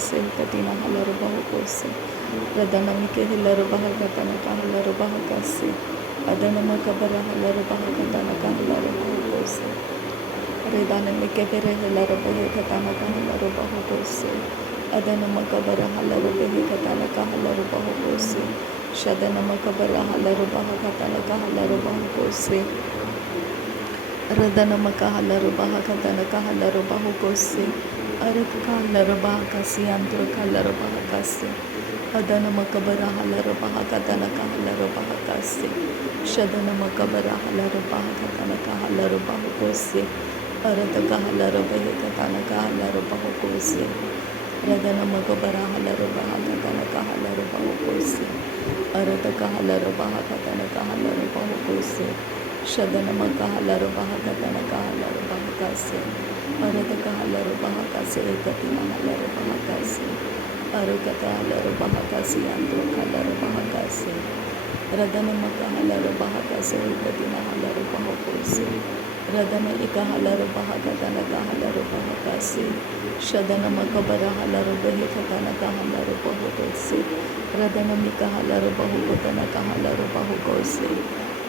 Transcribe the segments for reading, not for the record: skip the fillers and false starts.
se katina halaru bahuko se radana mike halaru bahakatana kahalaru bahaka se adana makabara halaru bahakatana kahalaru bahuko se redana mike bere halaru bahakatana kahalaru bahuko se adana makabara halaru bahakatana kahalaru bahuko se shadana makabara halaru bahakatana kahalaru bahuko se radana makahalaru bahakatana kahalaru bahuko se arak kahalaru bahakasi antru kahalaru bahakasi adana makabara halaru bahakatana kahalaru bahakasi shadana makabara halaru bahakatana kahalaru bahuko se arata kahalaru bahakatana kahalaru bahuko se radana makabara halaru bahakatana kahalaru bahuko se arata kahalaru bahakatana kahalaru bahuko se shadana makahalaru bahakatana kahalaru bahakasi arata kahalaru bahakasi ekatina halaru bahakasi arukata halaru bahakasi antru halaru bahakasi radana makahalaru bahakasi ekatina halaru bahakasi radana ikahalaru bahakatana kahalaru bahakasi shadana makabara halaru bahakatana kahalaru bahakasi radana mikahalaru bahakatana kahalaru bahakasi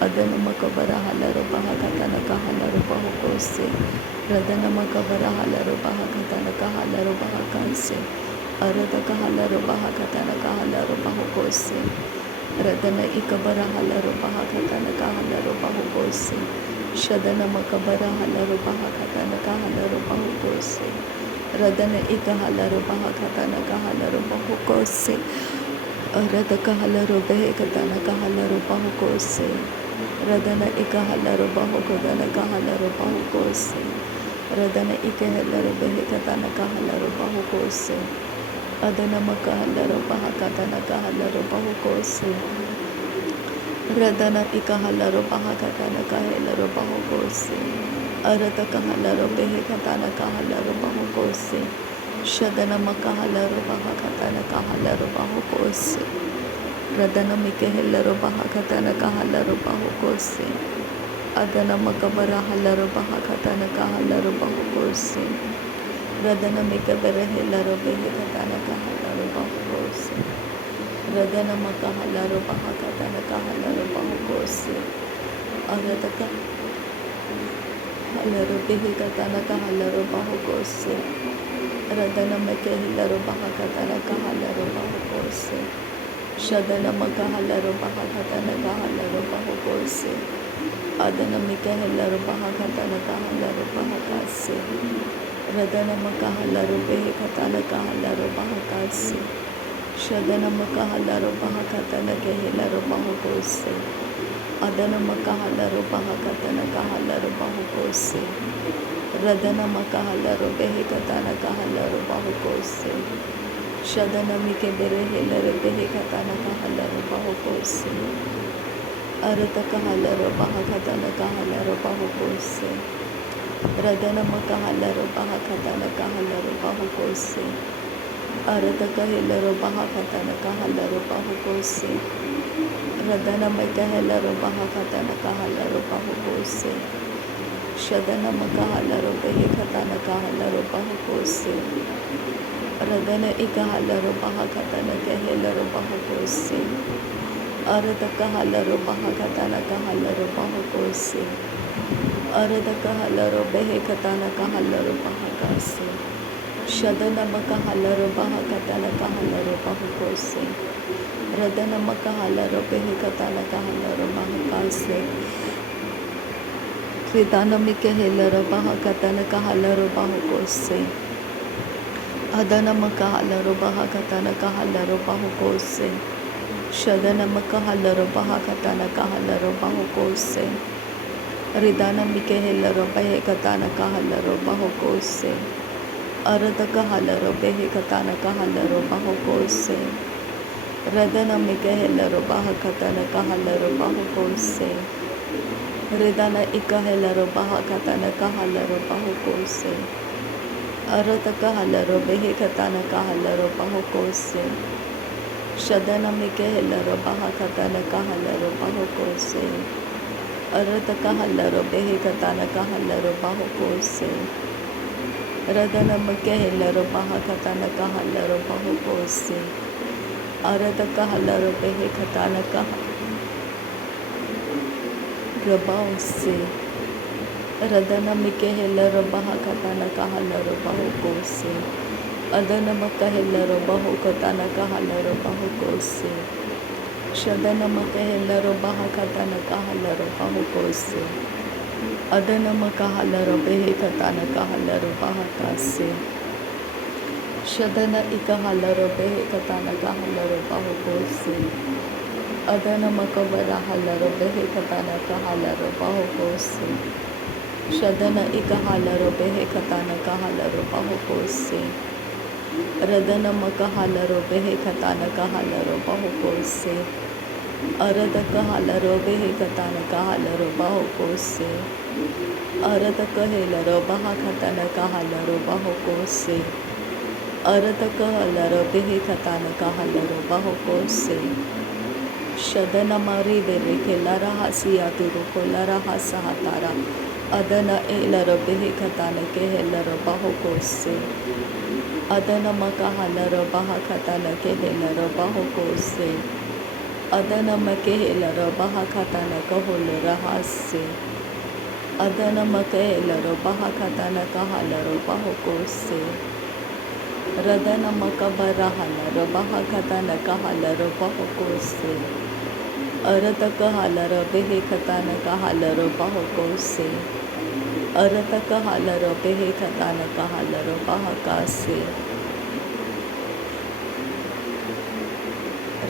adana makabara halaru bahakatana kahalaru bahakasi radana makabara halaru bahakatana kahalaru bahakasi arada kahalaru bahakatana kahalaru bahakasi radana ikabara halaru bahakatana kahalaru bahakasi shadana makabara halaru bahakatana kahalaru bahakasi radana ikahalaru bahakatana kahalaru bahakasi arada kahalaru bahakatana kahalaru bahakasi radana ikahalaru bahakatana kahalaru bahakasi radana ikahalaru bahakatana kahalaru bahakasi adana makahalaru bahakatana kahalaru bahakasi radana ikahalaru bahakatana kahalaru bahakasi arada kahalaru bahakatana kahalaru bahakasi shadana makahalaru bahakatana kahalaru bahakasi radana mikahalaru bahakatana kahalaru bahakasi adana makabara halaru bahakatana kahalaru bahakasi radana mikabara halaru bahakatana kahalaru bahakasi radana makahalaru bahakatana kahalaru bahakasi arada kahalaru bahakatana kahalaru bahakasi radana mikahalaru bahakatana kahalaru bahakasi shadana makahalaru bahakatana kahalaru bahakasi adana mikahalaru bahakatana kahalaru bahakasi radana makahalaru bahakatana kahalaru bahakasi shadana makahalaru bahakatana kahalaru bahakasi adana makahalaru bahakatana kahalaru bahakasi radana makahalaru bahakatana kahalaru bahakasi shadana mikabara halaru bahakatana kahalaru bahakasi arata kahalaru bahakatana kahalaru bahakasi radana makahalaru bahakatana kahalaru bahakasi arata kahalaru bahakatana kahalaru bahakasi radana makahalaru bahakatana kahalaru bahakasi shadana makahalaru bahakatana kahalaru bahakasi radana ikahalaru bahakatana kahalaru bahakasi arada kahalaru bahakatana kahalaru bahakasi arada kahalaru bahakatana kahalaru bahakasi shadana makahalaru bahakatana kahalaru bahakasi radana makahalaru bahakatana kahalaru bahakasi radana mikahalaru bahakatana kahalaru bahakasi adana makahalaru bahakatana kahalaru bahakasi shadana makahalaru bahakatana kahalaru bahakasi ridana mikahalaru bahakatana kahalaru bahakasi arada kahalaru bahakatana kahalaru bahakasi radana mikahalaru bahakatana kahalaru bahakasi ridana ikahalaru bahakatana kahalaru bahakasi arada kahalaru bahakatana kahalaru bahakasi shadana mikahalaru bahakatana kahalaru bahakasi arata kahalaru bahakatana kahalaru bahakasi Radanamake hillero bahakatana kahallero bahukose. Arada kahallero behe katana kahabause. Radanamike hillero bahakatana kahallero bahukose. Adanamaka hillero bahukatana kahallero bahukose. Shadanamaka hillero bahakatana kahallero bahukose. Adanamaka hallero behe katana kahallero bahakase. Shadana ikahallero behe katana kahallero bahukose. Adanamaka barahallero behe katana kahallero bahukose. Shadana ikahallero behe katana kahallero bahukose. Radanamaka hallero behe katana kahallero bahukose. Aradaka hallero behe katana kahallero bahukose. Aradaka hillero bahakatana kahallero bahukose. Aradaka hallero behe katana kahallero bahukose. Shadana mari bereke lara hasiya turuko lara hasahatara. Adana elero behe katana ke hillero bahukose. Adana maka hallero bahakatana ke hillero bahukose. Adana make hillero bahakatana kahallero hase. Adana make hillero bahakatana kahallero bahukose. Radana maka barahallero bahakatana kahallero bahukose. Aradaka hallero behe katana kahallero bahukose. Aradaka hallero behe katana kahallero bahakase.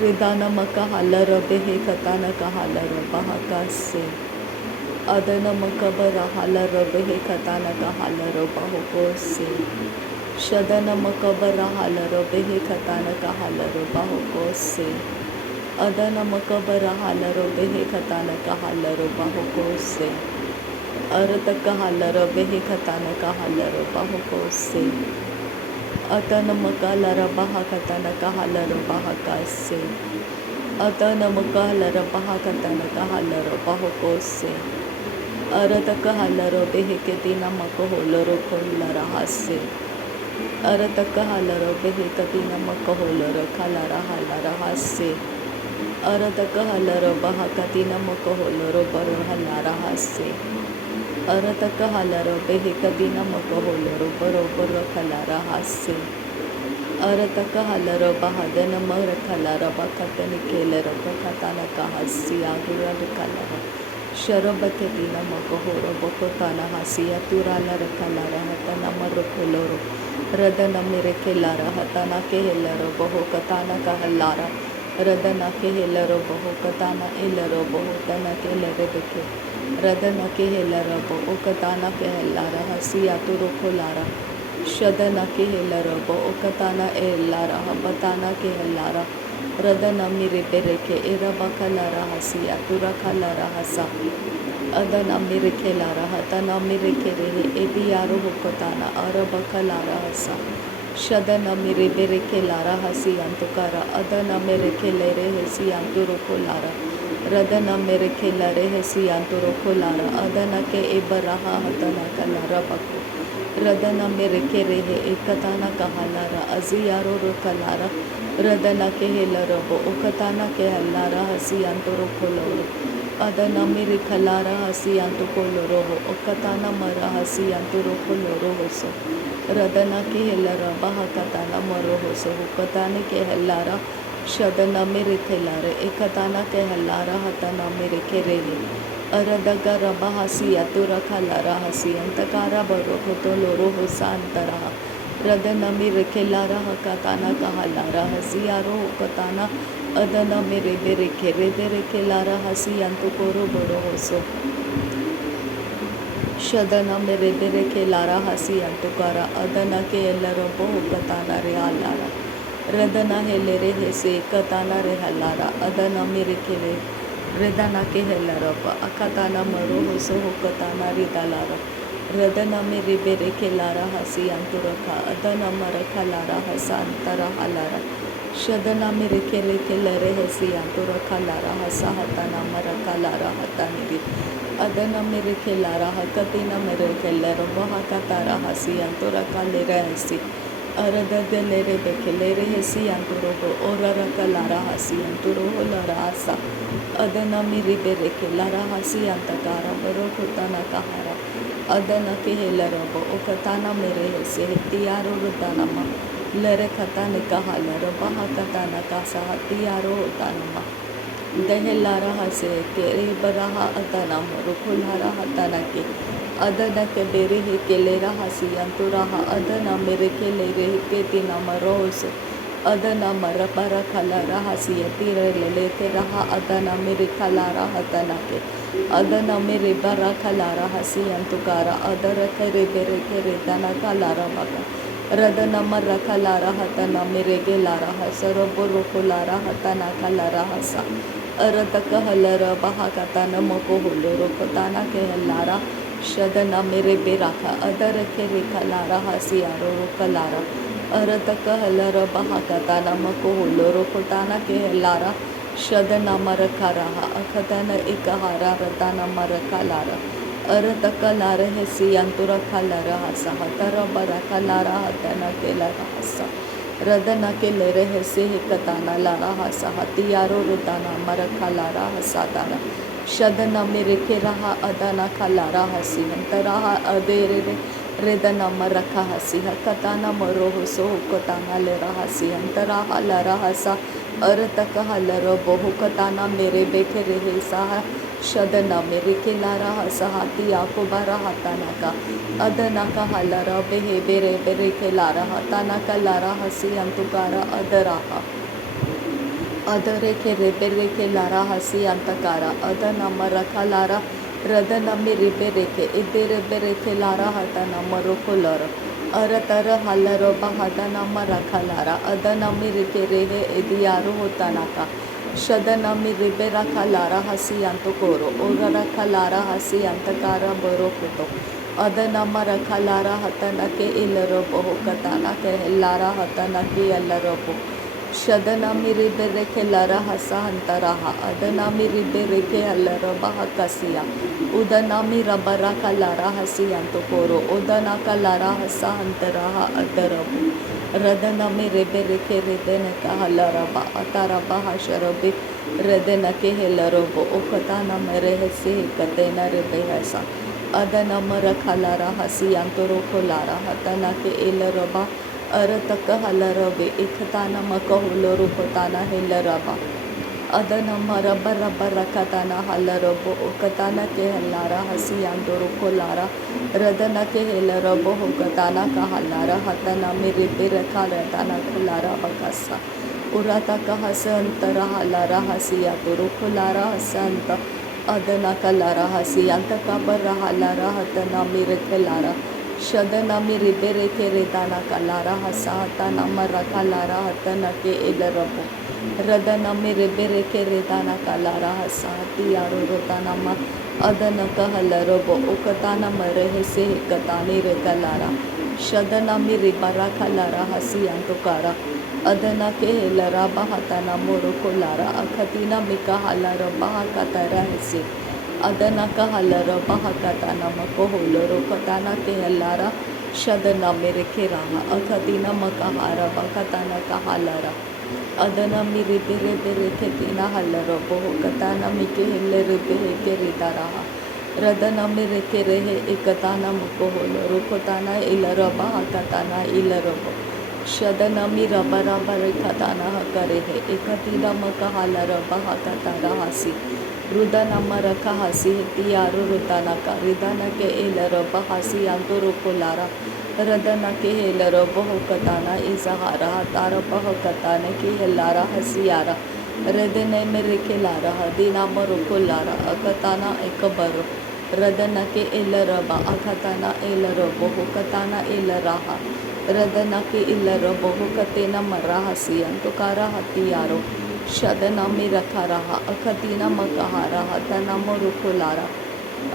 Ridana maka hallero behe katana kahallero bahakase. Adana maka barahallero behe katana kahallero bahukose. Shadana maka barahallero behe katana kahallero bahukose. Adana maka barahallero behe katana kahallero bahukose. Aradaka hallero behe katana kahallero bahukose. Adana maka lara bahakatana kahallero bahakase. Adana maka lara bahakatana kahallero bahukose. Aradaka hallero behe ketina maka hollero kollara hase. Aradaka hallero behe katina maka hollero kalara hallara hase. Aradaka hallero bahakatina maka hollero baro hallara hase. Aradaka hallero behe katina maka hollero baro baro kalara hase. Aradaka hallero bahadana mara kalara bakatani kelero bakatana kahasi agura kalara. Sharabatetina makahoro bokotana hasiya turala rakalara hatana marokoloro. Radana mirekelara hatana kehellero bohokatana kahallara. Radana kehellero bohokatana illero bohotana kellerebeke. Radana kehellero bohokatana kehellara hasiya turokolara. Shadana kehellero bohokatana ellara habatana kehellara. Radana mire bereke erabakalara hasiya turakalara hasa. Adana mire kelara hatana mire kerehe ebiyaro hokotana arabakalara hasa. Shadana mire bereke lara hasiyantukara. Adana mire kelere hesiyanturukolara. Radana mire kelare hesiyanturukolara. Adana ke ebaraha hatana kalara baku. Radana mire kerehe ekatana kahalara aziyaro rokalara. Radana ke helarabo okatana ke halara hasiyanturukoloro. Adana mire kalara hasiyantukoloro okatana mara hasiyanturukoloro hoso. Radana ke helara bahakatana maroho so hukatane ke helara. Shadana mire kelare ekatana ke helara hatana mire kerele. Aradagara bahasiya turakalara hasiyantakara baroho loro hosantara. Radana mire kelara hakatana kahalara hasiyaro hukatana. Adana mire bere kere bere kelara hasiyantukoro borohoso. Shadana mere bere ke lara hasiyantukara. Adana ke ellero bohukatana re halara. Radana helere hese katana re halara. Adana mere kele Redana ke ellero akatana maroho so hukatana re dalara. Radana mere bere ke lara hasiyanturaka. Adana maraka lara hasantara halara. Shadana mere kele kele rehe siyantura kalara hasahata mara kalara hataniri. Adana mere kelara hakatina mere kelero bahakatara hasiyantura kalera hasi. Arada delere bekelere hesianturo orara kalara hasiyanturo holara asa. Adana mere bere kelara hasiyantakara barokutana kahara. Adana kehelarabo okatana mere hesi hetiaro rudanama. Lere katane kahalara baha katana kasa hatiyaro utanama. Dehelara hase kere baraha atanama rukulara hatanake. Adana ke bere he kelera hasiyanturaha adana mere kelere ketina marose. Adana marabara kalara hasiyatira lelete raha adana mere kalara hatanake. Adana mere bara kalara hasiyantukara adara kere bere kere dana kalara baka. Radana marra kalara hatana merege lara hasara boroko lara hatana kalara hasa. Aradaka halara bahakatana moko huloro kotana ke halara. Shadana mere beraka adara kere kalara hasiaro kalara. Aradaka halara bahakatana moko huloro kotana ke halara. Shadana marakaraha akatana ikahara radana marakalara. Aradaka lara hesi yantura kalara hasa hatara baraka lara hatana kelara hasa. Radana kelere hesi hikatana lara hasa hatiyaro rudana maraka lara hasadana. Shadana mere keraha adana kalara hasi hantaraha adere redana maraka hasi hakatana moroho so hukatana lera hasi hantaraha lara hasa. Aradaka halara bohu katana mere bekere hesa. Shadana mere kelara hasahati akubara hatanaka adanaka halara behe bere bere kelara hatanaka lara hasi antukara adaraha adare kere bere kelara hasi antakara adana maraka lara radana mere bere ke idere bere kelara hatana marokolara aratara halara bahadana maraka lara adana mere kere he idiyaro hotanaka Shadana miribera kalara hasiyanto koro orara kalara hasiyantara borokuto adana mara kalara hatanake ilarobo katana ke lara hatanake ilarobo Shadana miribere kelara hasahantaraha adana miribere ke alaraba hakasiya udana mirabara kalara hasiyanto koro udana kalara hasahantaraha adarabu Radana mere bere ke redene ka halaraba ataraba hasharabi redena ke helarobo okatana mere hese katena rebehasa adana mara khalara hasi antoro kolara hatana ke elaraba arataka halarabe ikatana makahuloro kotana helaraba adana mara bara bara katana halarabo okatana ke halara hasi antoro kolara Radana ke helarabo hukatana ka halara hatana mere bere karatana kulara bakasa urata ka hasantara halara hasiya turu kulara hasanta adana kalara hasiyanta ka bara halara hatana mere kelara shadana mere bere keretana kalara hasatana mara kalara hatana ke elarabo Radana mere bere keretana kalara hasati yaro rotana ma adana kahalarabo ukatana marehese katani rekalara shadana miri barakalara hasiyantukara adana kehelara bahatana morokolara akatina mikahalara bahakatara hese adana kahalara bahakatana makoholoro katana kehelara shadana mere keraha akatina makahara bakatana kahalara adana miri bere bere ketina halara boho katana mike hillere behe keritaraha radana mire kerehe ikatana mukoholo rukotana ilara baha katana ilarabo shadana mira barabare katana hakarehe ikatina makahalara baha katara hasi rudana maraka hasi tiyaru rudana ka ridana ke ilara bahasi anturu kolara Radana ke helara boho katana izahara hatara boho katana ke helara hasiyara Radane mere ke lara hadina maruko lara akatana ekabaru Radana ke ilara ba akatana ilara boho katana ilaraha Radana ke ilara boho katena marahasiyan tukara hatiyaro Shadana mira karaha akatina makahara hatana maruko lara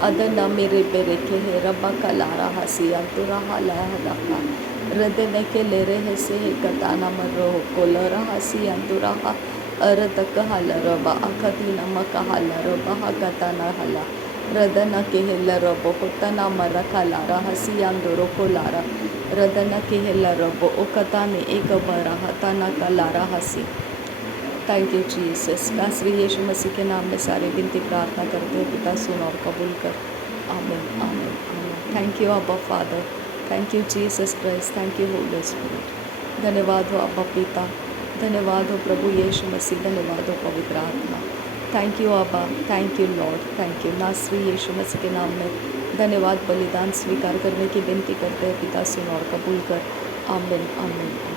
adana mere bere ke hera bakalara hasiyantura halaka रदन के ले रहे से कताना मरो कोल रहा सी अंतुराहा अरतक हलरबा अखती नमक हलरबा कताना हला रदन के हेलरबो होतना मरखला रहसी अंदुरो कोलारा रदन के हेलरबो ओकताने एक बरा हताना कलारा हसी। Thank you Jesus. नासरी यीशु मसीह के नाम में सारे विनती प्रार्थना करते हैं पिता, सुन और कबूल कर। आमीन आमीन आमीन। थैंक यू अब्बा father, thank you Jesus Christ, thank you Holi spirit. धन्यवाद हो अब्बा पिता, धन्यवाद हो प्रभु यीशु मसीह, धन्यवाद हो पवित्र आत्मा। थैंक यू अब्बा, thank you Lord, thank you. नासरी यीशु मसीह के नाम में धन्यवाद। बलिदान स्वीकार करने की विनती करते हैं पिता, सुन और कबूल कर। आमीन आमीन।